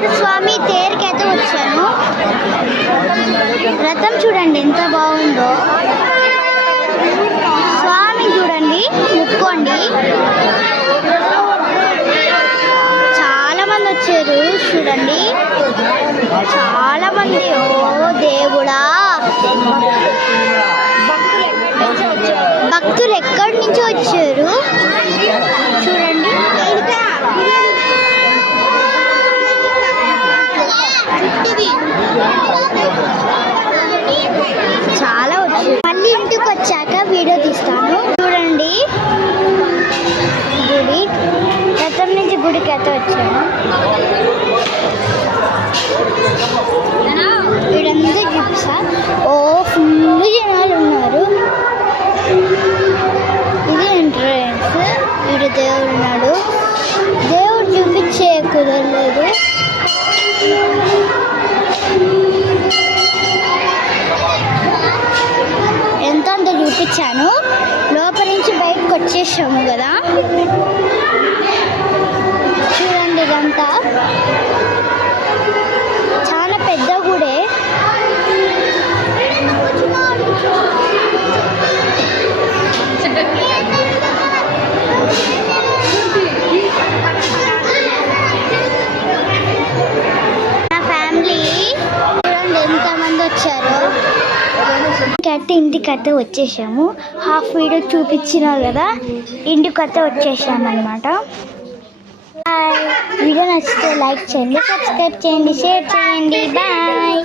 కుమార స్వామి తేరుకైతే వచ్చాను. రథం చూడండి ఎంత బాగుందో. స్వామి చూడండి, ముక్కోండి. చాలా మంది వచ్చారు చూడండి, చాలా మంది. ఓ దేవుడా, భక్తులు ఎక్కడి నుంచో వచ్చారు చూడండి. చాలా వచ్చారు. మళ్ళీ ఇంటికి వచ్చాక వీడియో తీస్తాను చూడండి. గుడి రథం నుంచి గుడికి అయితే వచ్చాను. వీడంతా చూపిస్తా. ఓ ఫుల్ జనాలు ఉన్నారు. ఇది ఎంట్రన్స్. వీడు దేవుడు ఉన్నాడు. దేవుడు చూపించే కుదరలేదు. ఎంత అంత చూపించాను. లోపల నుంచి బయటకు వచ్చేసాము కదా. చూడండి ఇదంతా చాలా పెద్ద గుడే. నా ఫ్యామిలీ చూడండి ఎంతమంది వచ్చారో. ఇంటికైతే వచ్చేసాము. హాఫ్ వీడియో చూపించినా కదా, ఇంటికైతే వచ్చేసాము అనమాట. వీడియో నచ్చితే లైక్ చేయండి, సబ్స్క్రైబ్ చేయండి, షేర్ చేయండి. బాయ్.